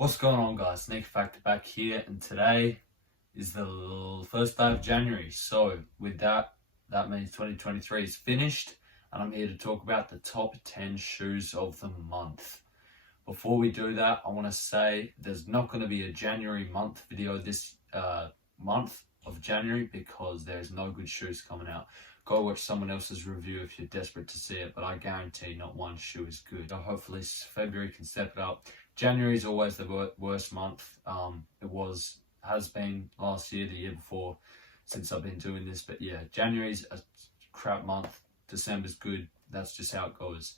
What's going on, guys? Sneaker Factor back here, and today is the first day of January. So with that means 2023 is finished, and I'm here to talk about the top 10 shoes of the month. Before we do that, I want to say there's not going to be a January month video this month of January because there's no good shoes coming out. Go watch someone else's review if you're desperate to see it, but I guarantee not one shoe is good. So hopefully February can step it up. January is always the worst month. Has been last year, the year before, since I've been doing this. But yeah, January's a crap month. December's good. That's just how it goes.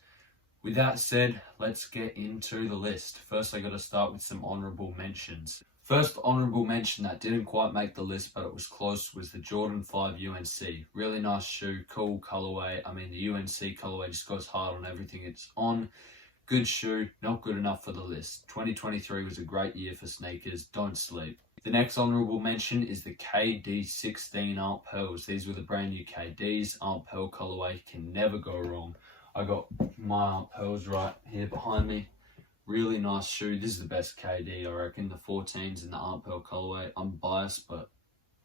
With that said, let's get into the list. First, I got to start with some honorable mentions. First honorable mention that didn't quite make the list, but it was close, was the Jordan 5 UNC. Really nice shoe, cool colorway. I mean, the UNC colorway just goes hard on everything it's on. Good shoe, not good enough for the list. 2023 was a great year for sneakers. Don't sleep. The next honorable mention is the KD16 Art Pearls. These were the brand new KDs. Art Pearl colorway, can never go wrong. I got my Art Pearls right here behind me. Really nice shoe. This is the best KD, I reckon. The 14s in the Art Pearl colorway. I'm biased, but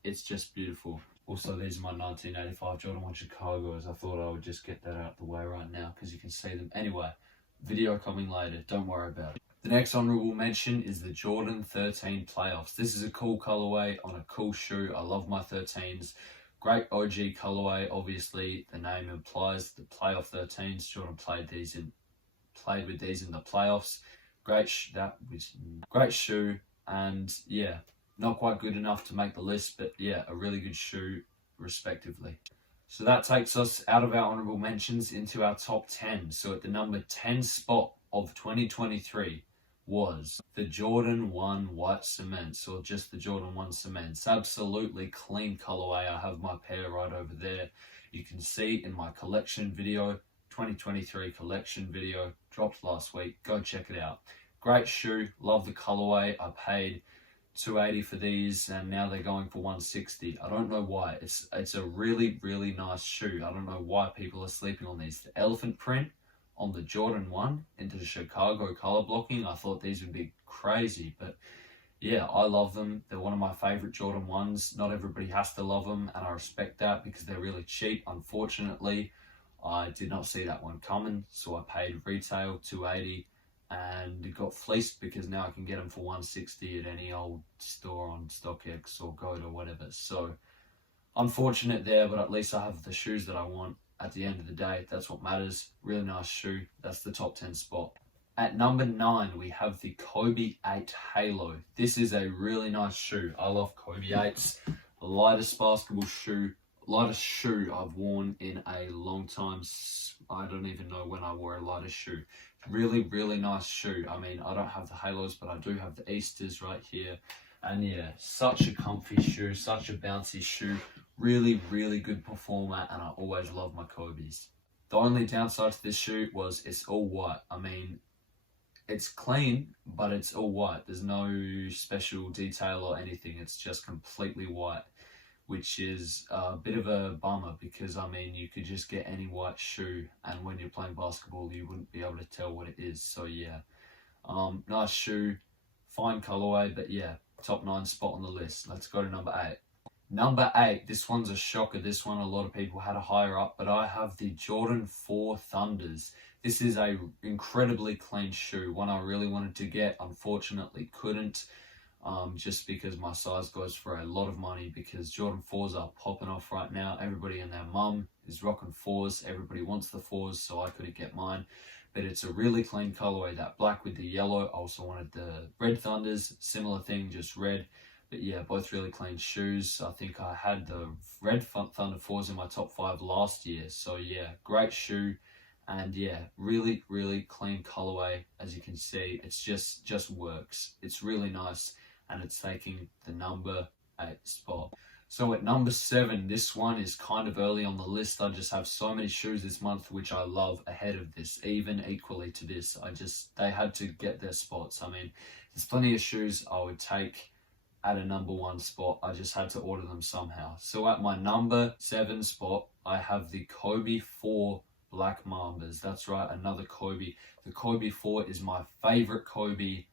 it's just beautiful. Also, these are my 1985 Jordan 1 Chicagos. I thought I would just get that out of the way right now because you can see them. Anyway, video coming later. Don't worry about it. The next honorable mention is the Jordan 13 Playoffs. This is a cool colorway on a cool shoe. I love my 13s. Great OG colorway. Obviously, the name implies the playoff 13s. Jordan played with these in the playoffs. Great shoe, and yeah, not quite good enough to make the list, but yeah, a really good shoe respectively. So that takes us out of our honorable mentions into our top 10. So at the number 10 spot of 2023 was the Jordan 1 White Cements, or just the Jordan 1 Cements. Absolutely clean colorway. I have my pair right over there. You can see in my collection video, 2023 collection video, dropped last week. Go check it out. Great shoe. Love the colorway. I paid $280 for these, and now they're going for $160. I don't know why. It's a really, really nice shoe. I don't know why people are sleeping on these. The elephant print on the Jordan 1 into the Chicago color blocking. I thought these would be crazy, but yeah, I love them. They're one of my favorite Jordan 1s. Not everybody has to love them, and I respect that because they're really cheap. Unfortunately, I did not see that one coming, so I paid retail $280 and got fleeced because now I can get them for $160 at any old store on StockX or Goat or whatever. So unfortunate there, but at least I have the shoes that I want. At the end of the day, that's what matters. Really nice shoe. That's the top 10 spot. At number 9, we have the Kobe 8 Halo. This is a really nice shoe. I love Kobe 8s. The lightest shoe I've worn in a long time. I don't even know when I wore a lighter shoe. Really, really nice shoe. I mean, I don't have the Halos, but I do have the Easters right here. And yeah, such a comfy shoe, such a bouncy shoe. Really, really good performer, and I always love my Kobe's. The only downside to this shoe was it's all white. I mean, it's clean, but it's all white. There's no special detail or anything. It's just completely white, which is a bit of a bummer because, I mean, you could just get any white shoe, and when you're playing basketball, you wouldn't be able to tell what it is. So yeah, nice shoe, fine colorway, but yeah, top 9 spot on the list. Let's go to number 8. Number 8, this one's a shocker. This one, a lot of people had a higher up, but I have the Jordan 4 Thunders. This is a incredibly clean shoe, one I really wanted to get, unfortunately couldn't. Just because my size goes for a lot of money, because Jordan 4s are popping off right now. Everybody and their mum is rocking 4s. Everybody wants the 4s, so I couldn't get mine. But it's a really clean colorway, that black with the yellow. I also wanted the red Thunders, similar thing, just red. But yeah, both really clean shoes. I think I had the red Thunder 4s in my top 5 last year. So yeah, great shoe. And yeah, really, really clean colorway. As you can see, it's just works. It's really nice. And it's taking the number 8 spot. So at number 7, this one is kind of early on the list. I just have so many shoes this month which I love ahead of this, even equally to this. They had to get their spots. I mean, there's plenty of shoes I would take at a number 1 spot. I just had to order them somehow. So at my number 7 spot, I have the Kobe 4 Black Mambas. That's right, another Kobe. The Kobe 4 is my favorite Kobe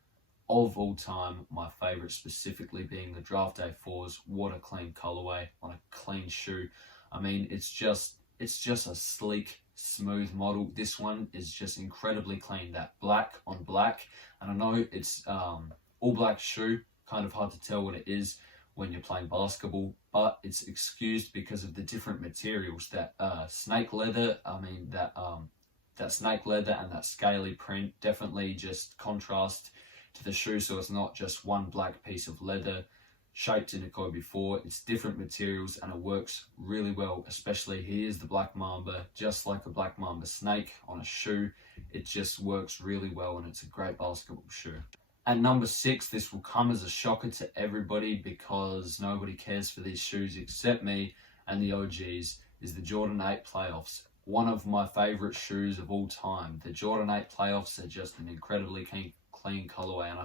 of all time. My favorite specifically being the Draft Day 4s. What a clean colorway on a clean shoe. I mean, it's just a sleek, smooth model. This one is just incredibly clean. That black on black, and I know it's all black shoe, kind of hard to tell what it is when you're playing basketball, but it's excused because of the different materials. That snake leather, I mean that snake leather and that scaly print definitely just contrast to the shoe, so it's not just one black piece of leather shaped in a Kobe 4. It's different materials and it works really well, especially here's the black mamba, just like a black mamba snake on a shoe. It just works really well and it's a great basketball shoe. At number 6, this will come as a shocker to everybody because nobody cares for these shoes except me and the OGs, is the Jordan 8 Playoffs. One of my favorite shoes of all time. The Jordan 8 Playoffs are just an incredibly clean colorway, and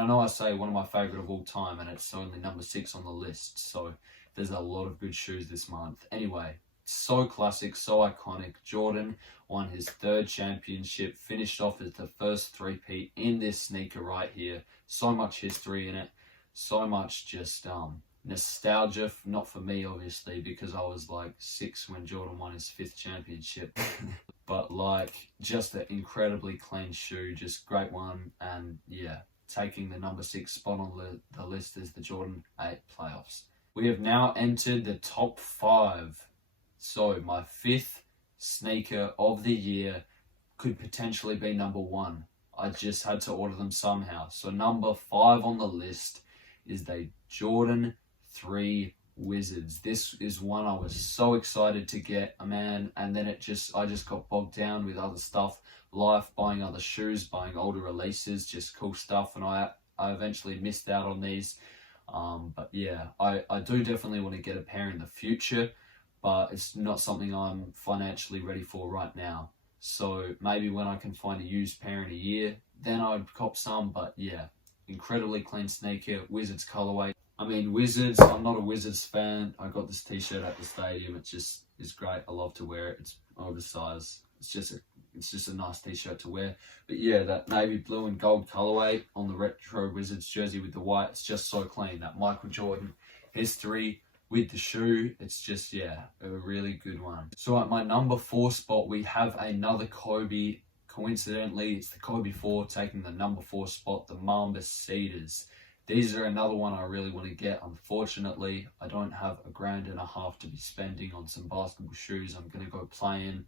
I know I say one of my favorite of all time, and it's only number 6 on the list. So there's a lot of good shoes this month. Anyway, so classic, so iconic. Jordan won his 3rd championship, finished off as the first three-peat in this sneaker right here. So much history in it, so much just nostalgia, not for me obviously because I was like 6 when Jordan won his 5th championship, but like just an incredibly clean shoe, just great one. And yeah, taking the number 6 spot on the list is the Jordan 8 Playoffs. We have now entered the top 5. So my 5th sneaker of the year could potentially be number 1. I just had to order them somehow. So number 5 on the list is the Jordan 3 Wizards. This is one I was so excited to get, man, and then I just got bogged down with other stuff, life, buying other shoes, buying older releases, just cool stuff, and I eventually missed out on these. But yeah, I do definitely want to get a pair in the future, but it's not something I'm financially ready for right now. So maybe when I can find a used pair in a year, then I'd cop some. But yeah, incredibly clean sneaker, Wizards colorway. I mean, Wizards, I'm not a Wizards fan. I got this t-shirt at the stadium. It's great. I love to wear it. It's oversized. It's just a nice t-shirt to wear. But yeah, that navy blue and gold colorway on the retro Wizards jersey with the white, it's just so clean. That Michael Jordan history with the shoe, it's just, yeah, a really good one. So at my number 4 spot, we have another Kobe. Coincidentally, it's the Kobe 4 taking the number 4 spot, the Mamba Cedars. These are another one I really want to get. Unfortunately, I don't have $1.50 to be spending on some basketball shoes. I'm going to go playing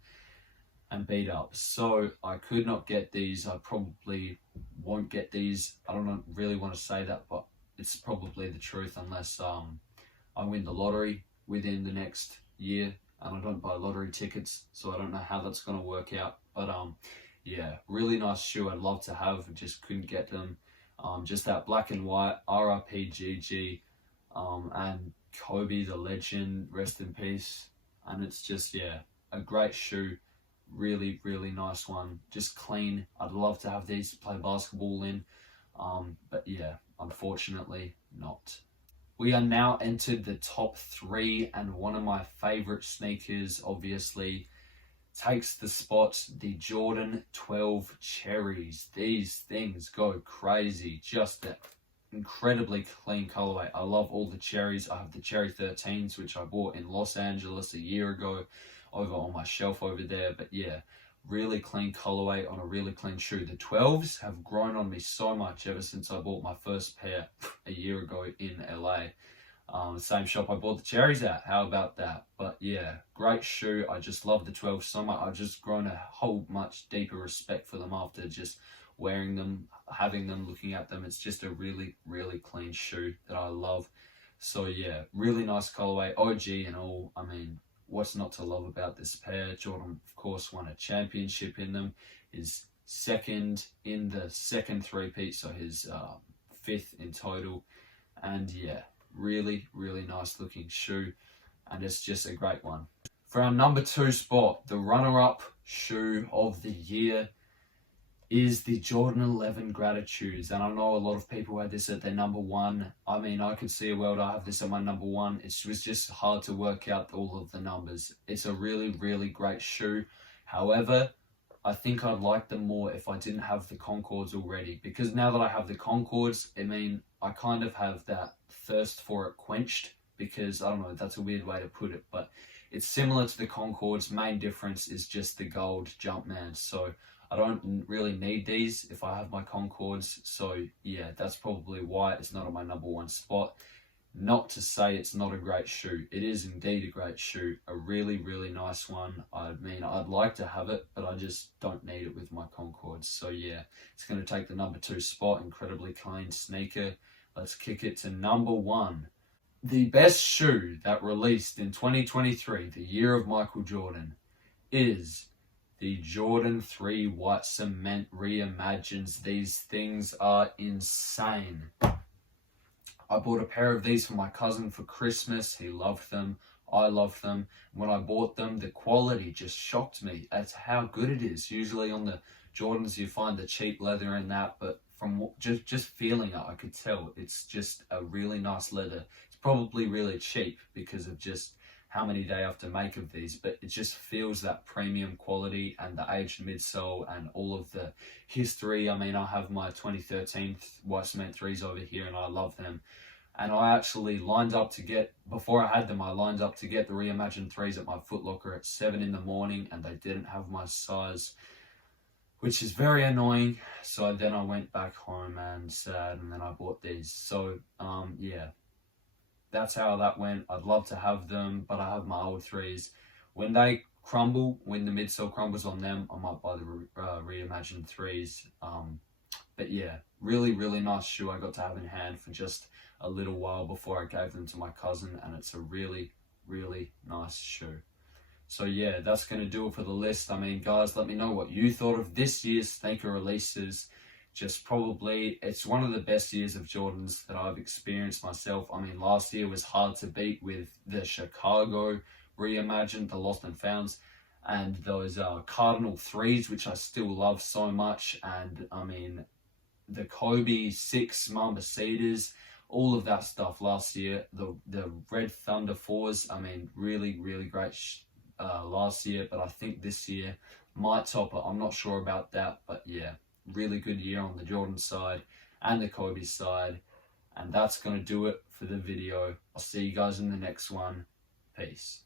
and beat up. So I could not get these. I probably won't get these. I don't really want to say that, but it's probably the truth unless I win the lottery within the next year, and I don't buy lottery tickets, so I don't know how that's going to work out. But yeah, really nice shoe I'd love to have, just couldn't get them. Just that black and white, RIP and Kobe the legend, rest in peace. And it's just, yeah, a great shoe, really nice one, just clean. I'd love to have these to play basketball in, but yeah, unfortunately not. We are now entered the top 3, and one of my favorite sneakers obviously takes the spot, the Jordan 12 Cherries. These things go crazy, just an incredibly clean colorway. I love all the cherries. I have the Cherry 13s, which I bought in Los Angeles a year ago, over on my shelf over there. But yeah, really clean colorway on a really clean shoe. The 12s have grown on me so much ever since I bought my first pair a year ago in LA. The same shop I bought the cherries at. How about that? But yeah, great shoe. I just love the 12 so much. I've just grown a whole much deeper respect for them after just wearing them, having them, looking at them. It's just a really clean shoe that I love. So yeah, really nice colorway, OG and all. I mean, what's not to love about this pair? Jordan, of course, won a championship in them. His second in the second three-peat, so his 5th in total. And yeah, really nice looking shoe, and it's just a great one. For our number 2 spot, the runner-up shoe of the year is the Jordan 11 Gratitudes, and I know a lot of people had this at their number 1. I mean, I could see a world I have this at my number 1. It was just hard to work out all of the numbers. It's a really great shoe. However, I think I'd like them more if I didn't have the Concords already, because now that I have the Concords, I mean, I kind of have that thirst for it quenched, because I don't know, that's a weird way to put it, but it's similar to the Concords. Main difference is just the gold Jumpman. So I don't really need these if I have my Concords. So yeah, that's probably why it's not on my number one spot. Not to say it's not a great shoe. It is indeed a great shoe. A really, really nice one. I mean, I'd like to have it, but I just don't need it with my Concords. So yeah, it's going to take the number 2 spot. Incredibly clean sneaker. Let's kick it to number 1. The best shoe that released in 2023, the year of Michael Jordan, is the Jordan 3 White Cement Reimagines. These things are insane. I bought a pair of these for my cousin for Christmas. He loved them. I loved them. When I bought them, the quality just shocked me at how good it is. Usually on the Jordans, you find the cheap leather in that, but from just feeling it, I could tell it's just a really nice leather. It's probably really cheap because of just how many they have to make of these, but it just feels that premium quality and the aged midsole and all of the history. I mean, I have my 2013 White Cement 3s over here and I love them. And I actually lined up to get, before I had them, I lined up to get the Reimagined 3s at my Foot Locker at 7 in the morning and they didn't have my size, which is very annoying. So then I went back home and sad, and then I bought these. So yeah, that's how that went. I'd love to have them, but I have my old 3s. When they crumble, when the midsole crumbles on them, I might buy the Reimagined 3s. But yeah, really, really nice shoe I got to have in hand for just a little while before I gave them to my cousin, and it's a really, really nice shoe. So yeah, that's going to do it for the list. I mean, guys, let me know what you thought of this year's sneaker releases. Just probably, it's one of the best years of Jordans that I've experienced myself. I mean, last year was hard to beat with the Chicago Reimagined, the Lost and Founds, and those Cardinal 3s, which I still love so much. And I mean, the Kobe 6 Mamba Cedars, all of that stuff last year. The Red Thunder 4s, I mean, really, really great last year, but I think this year might top it. I'm not sure about that, but yeah, really good year on the Jordan side and the Kobe side. And that's going to do it for the video. I'll see you guys in the next one. Peace.